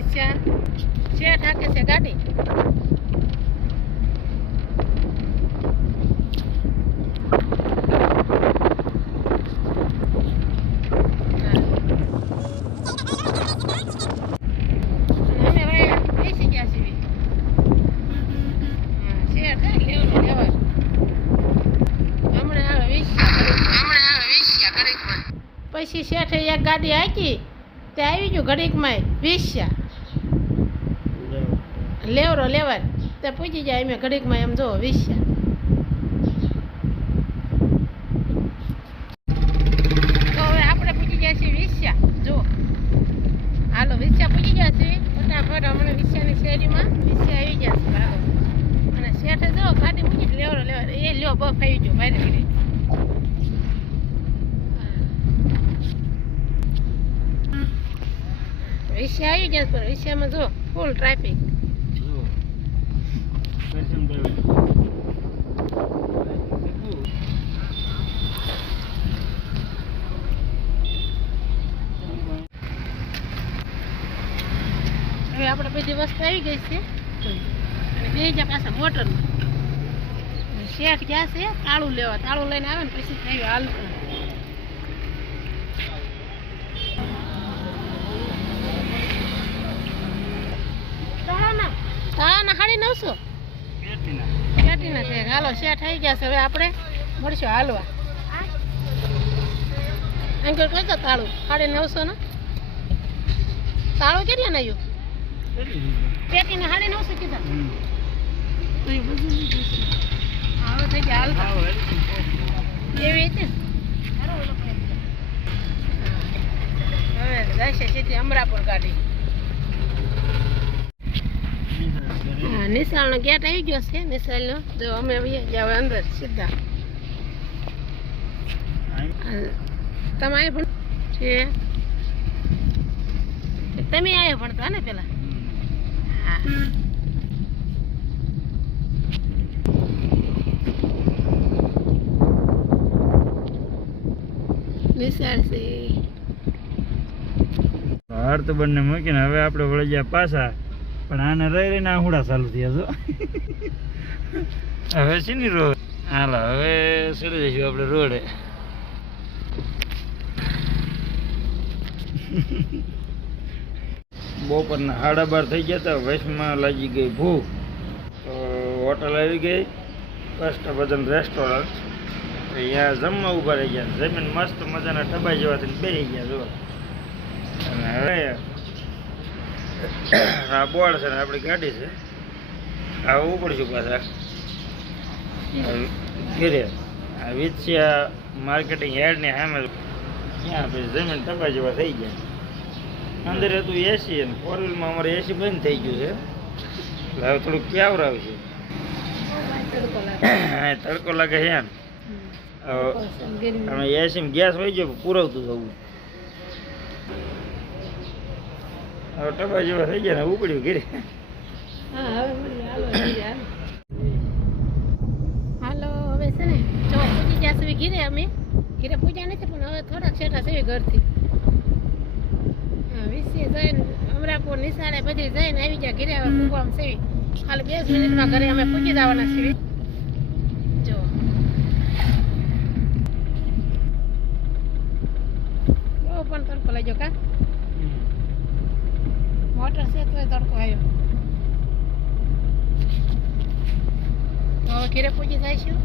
વિસ્યા હમણાં આવે વિસ્યા ઘડીકમાં. પછી શેઠે એક ગાડી હાકી તે આવી ગયું ઘડીકમાં વિસ્યા લેવરો લેવાય. તે પૂછી જાય અમે ઘડીકમાં એમ જો વિશ્યા તો હવે આપણે પૂછી ગયા છીએ વિસ્યા જો. હાલો વિસ્યા પૂછી ગયા છીએ ફટાફટ હમણાં વિશ્યાની શેરીમાં વિસ્યા આવી ગયા છે હાલો અને શેઠે જો ગાડી લેવરો લેવા એ લ્યો બફ આવી ગયો ભાઈ ઘડી વિસ્યા આવી ગયા છે, પણ વિસ્યામાં જો ફૂલ ટ્રાફિક હવે આપણે બધી વસ્તુ આવી ગઈ છે અને બે જા પાછા મોટરમાં શેઠ ગયા છે તાળું લેવા તાળું લઈને આવે ને પછી થયું હાલ તાળાના તાળાના સાડી નવસો પેટીના છે હાલો શેઠ આવી ગયા છે. હવે આપણે મળશું હાલવા. અંકલ કહેતો તાળું? સાડી નવસો ને? તાળું કેટલા આવ્યું પેટીને સાડી નવસો કીધા. હવે થઈ ગયા હાલતા એવી રીતે હવે જશે અમરાપુર ગાડી હા નિશાળનો ગેટ આવી ગયો છે, નિશાળનો. જો અમે જાવ અંદર, સીધા. તમે પણ છે? તમે આવ્યા ભણતા ને પેલા? નિશાળ છે. હાર તો બંને મૂકીને હવે આપણે વળી ગયા પાછા. પણ આને રહી રહીને આહુડા ચાલુ થયા છો હવે છે ને રોડ. હાલો હવે ચડી જઈશું આપણે રોડે. બપોરના સાડા બાર થઈ ગયા હતા વચમાં લાગી ગઈ ભૂખ. તો હોટલ આવી ગઈ કષ્ટભજન રેસ્ટોરન્ટ અહીંયા જમવા ઊભા રહી ગયા જમીન મસ્ત મજાના ઠબાઈ જવાથી બેસી ગયા જો અને હવે આ બોર્ડ છે ને આપણી ગાડી છે. આવું પડશું પાછા. ઘેરે. આ વિચ્યા માર્કેટિંગ યાર્ડની સામે ત્યાં પછી જમીન ટપા જેવા થઈ ગયા. અંદર હતું એસી અને ફોર વ્હીલમાં અમારે એસી બંધ થઈ ગયું છે. એટલે હવે થોડુંક ક્યાવર આવશે. હા, તડકો લાગે છે અમે એસી ગેસ હોય ગયો પુરવતું થવું. હવે ટપા જેવા થઈ ગયા ને ઉપડ્યું ઘેરે. હા હવે મળીએ હાલો હાલો હાલો. હવે છે ને જો પૂજી ગયા છે ઘીરે અમે. ઘીરે પૂજા નથી પણ હવે થોડાક છેટા છે ઘરથી. હા વિશે જઈને અમરાપુર નિશાળે બધી જઈને આવી ગયા ઘીરે હવે ખાલી બે જ મિનિટમાં ઘરે અમે પૂજી જવાના છીએ. જો. બહુ પણ તડકો લાગ્યો કા? મોટર છે તોય તડકો આવ્યો તો ઘરે પૂજી જઈશું